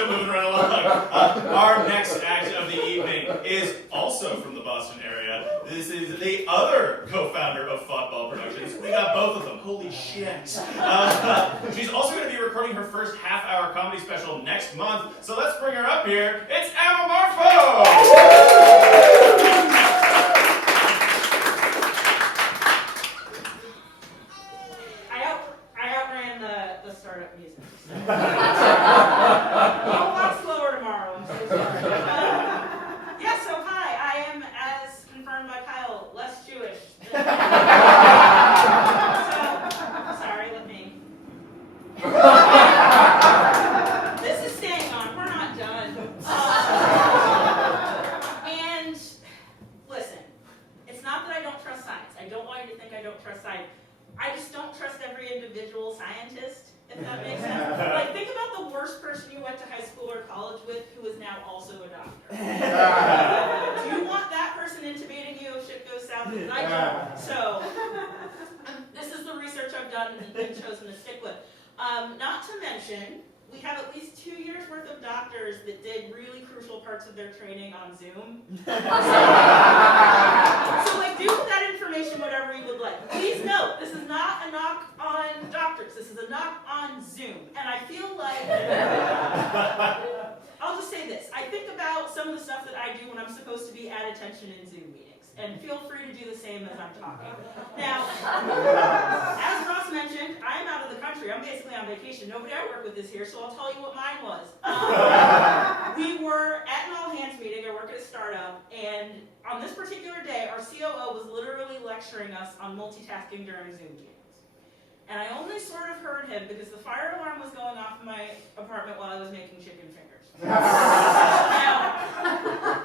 show moving right along. Our next act of the evening is also from the Boston area. This is the other co-founder of Football Productions. We got both of them. Holy shit. She's also going to be recording her first half-hour comedy special next month. So let's bring her up here. It's Emma Marfo! I outran the startup music. So. A lot slower tomorrow. I'm so sorry. Yeah, so hi. I am, as confirmed by Kyle, less Jewish. So, sorry, let me. This is staying on. We're not done. And listen, it's not that I don't trust science. I don't want you to think I don't trust science. I just don't trust every individual scientist, if that makes sense. Like, think about the worst person you went to high school or college with who is now also a doctor. Do you want that person intubating you if shit goes south? Because I don't. So, this is the research I've done and chosen to stick with. Not to mention, we have at least 2 years worth of doctors that did really crucial parts of their training on Zoom. So like, do with that information whatever you would like. Please note, this is not a knock on doctors. This is a knock on Zoom. And I feel like, I'll just say this. I think about some of the stuff that I do when I'm supposed to be at attention in Zoom meetings. And feel free to do the same as I'm talking. Now, as Ross mentioned, I'm out of the country. I'm basically on vacation. Nobody I work with is here, so I'll tell you what mine was. We were at an all-hands meeting. I work at a startup, and on this particular day, our COO was literally lecturing us on multitasking during Zoom meetings. And I only sort of heard him because the fire alarm was going off in my apartment while I was making chicken fingers. Now,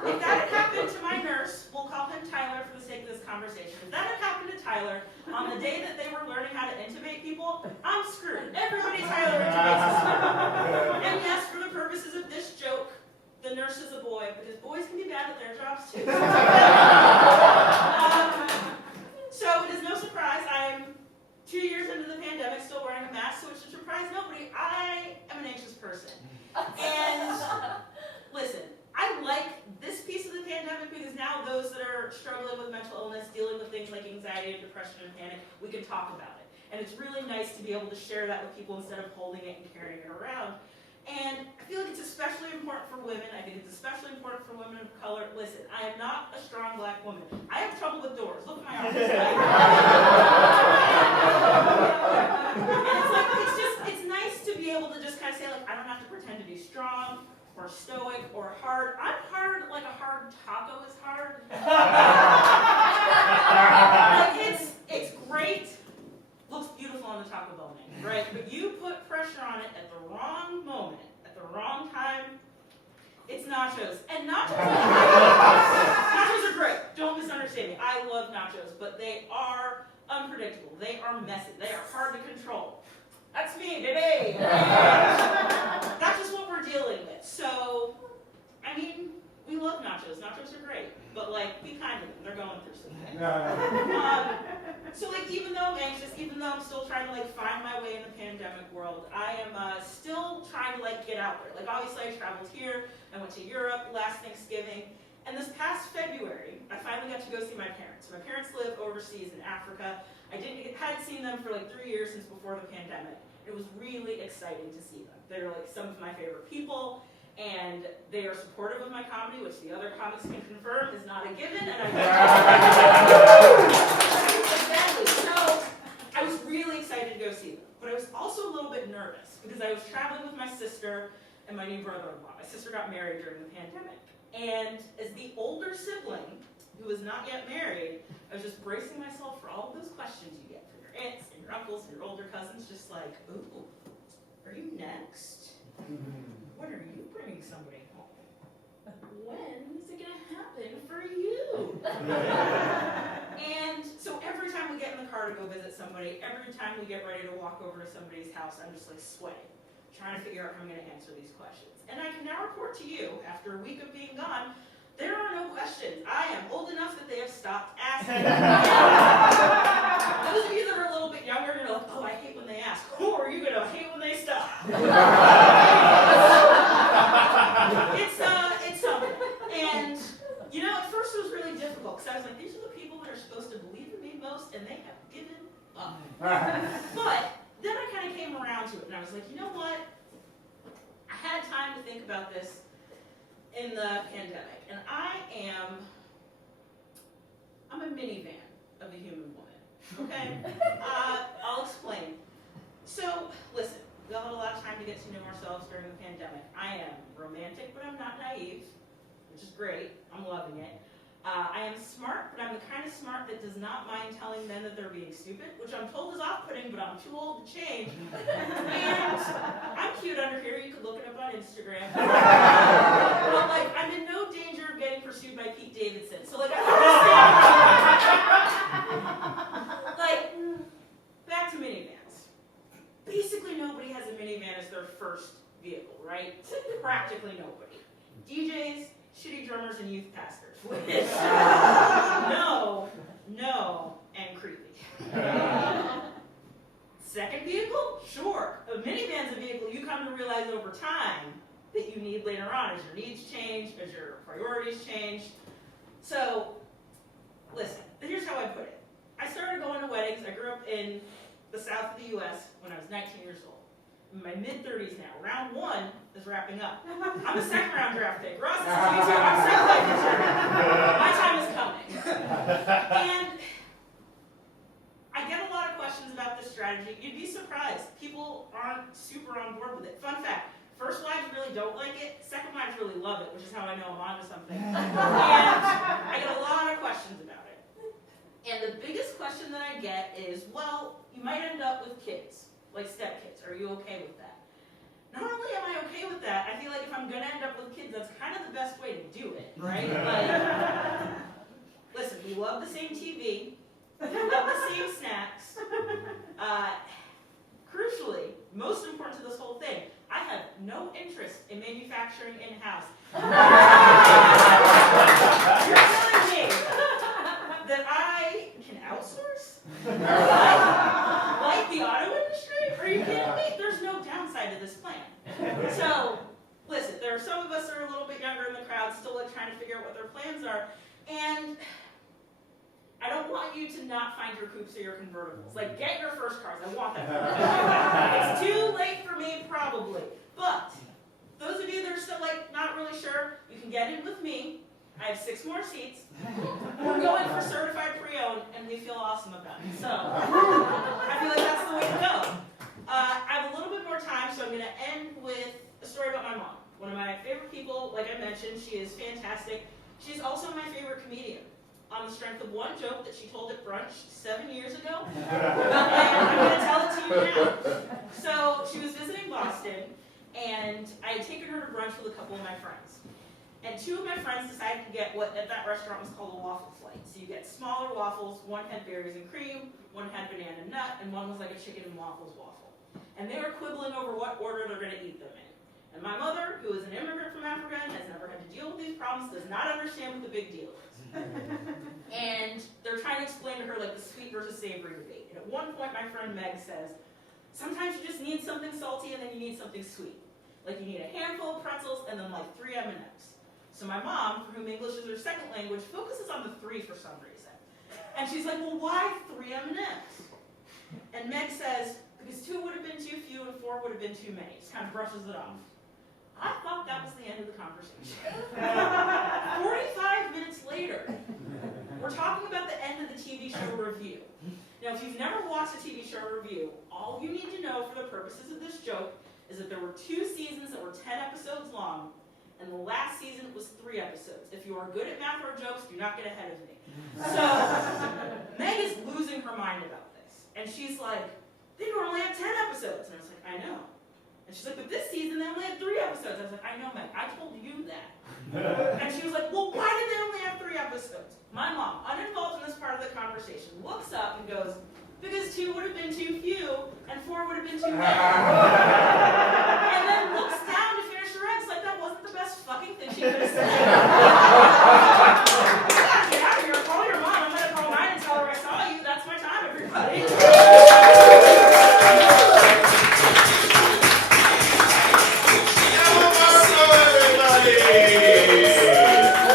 if that had happened to my nurse, we'll call him Tyler for the sake of this conversation. If that had happened to Tyler on the day that they were learning how to intubate people, I'm screwed. Everybody Tyler intubates is screwed. And yes, for the purposes of this joke, the nurse is a boy, because boys can be bad at their jobs too. So it is no surprise I am 2 years into the pandemic still wearing a mask, so it should surprise nobody. I am an anxious person. And listen, I like this piece of the pandemic because now those that are struggling with mental illness, dealing with things like anxiety and depression and panic, we can talk about it. And it's really nice to be able to share that with people instead of holding it and carrying it around. And I feel like it's especially important for women. I think it's especially important for women of color. Listen, I am not a strong black woman. I have trouble with doors. Look at my arms. And it's like, it's nice to be able to just kind of say, like, I don't have to pretend to be strong or stoic or hard. I'm hard like a hard taco is hard. Like, it's great. Looks beautiful on the Taco Bell menu, right? But you put pressure on it at the wrong moment, at the wrong time, it's nachos. And nachos are great. Don't misunderstand me. I love nachos, but they are unpredictable. They are messy. They are hard to control. That's me, baby. That's just what we're dealing with. So, I mean, we love nachos. Nachos are great. But, like, be kind to them. They're going through something. So, like, even though I'm anxious, even though I'm still trying to, like, find my way in the pandemic world, I am still trying to, like, get out there. Like, obviously, I traveled here. I went to Europe last Thanksgiving. And this past February, I finally got to go see my parents. My parents live overseas in Africa. I hadn't seen them for, like, 3 years since before the pandemic. It was really exciting to see them. They're, like, some of my favorite people. And they are supportive of my comedy, which the other comics can confirm is not a given. And exactly. So I was really excited to go see them. But I was also a little bit nervous because I was traveling with my sister and my new brother-in-law. My sister got married during the pandemic. And as the older sibling, who was not yet married, I was just bracing myself for all of those questions you get from your aunts and your uncles and your older cousins, just like, ooh, are you next? When are you bringing somebody home? When is it going to happen for you? And so every time we get in the car to go visit somebody, every time we get ready to walk over to somebody's house, I'm just like sweating, trying to figure out how I'm going to answer these questions. And I can now report to you, after a week of being gone, there are no questions. I am old enough that they have stopped asking. Those of you that are a little bit younger, you're like, oh, I hate when they ask. Oh, are you going to hate when they stop? almost, and they have given up. But then I kind of came around to it, and I was like, you know what? I had time to think about this in the pandemic, and I'm a minivan of a human woman, okay? I'll explain. So, listen, we all had a lot of time to get to know ourselves during the pandemic. I am romantic, but I'm not naive, which is great. I'm loving it. I am smart, but I'm the kind of smart that does not mind telling men that they're being stupid, which I'm told is off-putting, but I'm too old to change. And I'm cute under here. You could look it up on Instagram. But, like, I'm in no danger of getting pursued by Pete Davidson. So, like, I understand. Like, back to minivans. Basically, nobody has a minivan as their first vehicle, right? Practically nobody. DJs, shitty drummers, and youth pastors. Which, no, and creepy. Second vehicle? Sure. A minivan's a vehicle you come to realize over time that you need later on as your needs change, as your priorities change. So, listen, here's how I put it. I started going to weddings. I grew up in the south of the U.S. when I was 19 years old. I'm in my mid-30s now. Round 1 is wrapping up. I'm a second-round draft pick. Ross, this is you too. I'm so glad. My time is coming. And I get a lot of questions about this strategy. You'd be surprised. People aren't super on board with it. Fun fact, first wives really don't like it. Second wives really love it, which is how I know I'm onto something. And I get a lot of questions about it. And the biggest question that I get is, well, you might end up with kids. Like stepkids, are you okay with that? Not only am I okay with that, I feel like if I'm gonna end up with kids, that's kind of the best way to do it, right? Like, listen, we love the same TV, we love the same snacks. Crucially, most important to this whole thing, I have no interest in manufacturing in-house. You're telling me that I can outsource? Like the auto industry? Are you kidding me? There's no downside to this plan. So, listen, there are some of us that are a little bit younger in the crowd still like trying to figure out what their plans are. And I don't want you to not find your coupes or your convertibles. Like, get your first cars. I want that. It's too late for me, probably. But those of you that are still like not really sure, you can get in with me. I have 6 more seats. We're going for certified pre-owned, and we feel awesome about it. So, I feel like that's the way to go. I have a little bit more time, so I'm going to end with a story about my mom. One of my favorite people, like I mentioned, she is fantastic. She's also my favorite comedian. On the strength of one joke that she told at brunch 7 years ago. And I'm going to tell it to you now. So, she was visiting Boston, and I had taken her to brunch with a couple of my friends. And 2 of my friends decided to get what at that restaurant was called a waffle flight. So you get smaller waffles, one had berries and cream, one had banana and nut, and one was like a chicken and waffles waffle. And they were quibbling over what order they're going to eat them in. And my mother, who is an immigrant from Africa and has never had to deal with these problems, does not understand what the big deal is. And they're trying to explain to her like the sweet versus savory debate. And at one point my friend Meg says, sometimes you just need something salty and then you need something sweet. Like you need a handful of pretzels and then like 3 M&Ms. So my mom, for whom English is her second language, focuses on the 3 for some reason. And she's like, well, why 3 M&Ms? And Meg says, because 2 would have been too few and 4 would have been too many. Just kind of brushes it off. I thought that was the end of the conversation. 45 minutes later, we're talking about the end of the TV show review. Now, if you've never watched a TV show review, all you need to know for the purposes of this joke is that there were 2 seasons that were 10 episodes long, and the last season was 3 episodes. If you are good at math or jokes, do not get ahead of me. So, Meg is losing her mind about this. And she's like, they normally have 10 episodes. And I was like, I know. And she's like, but this season they only had 3 episodes. I was like, I know, Meg, I told you that. And she was like, well, why did they only have 3 episodes? My mom, uninvolved in this part of the conversation, looks up and goes, because 2 would have been too few, and 4 would have been too many. And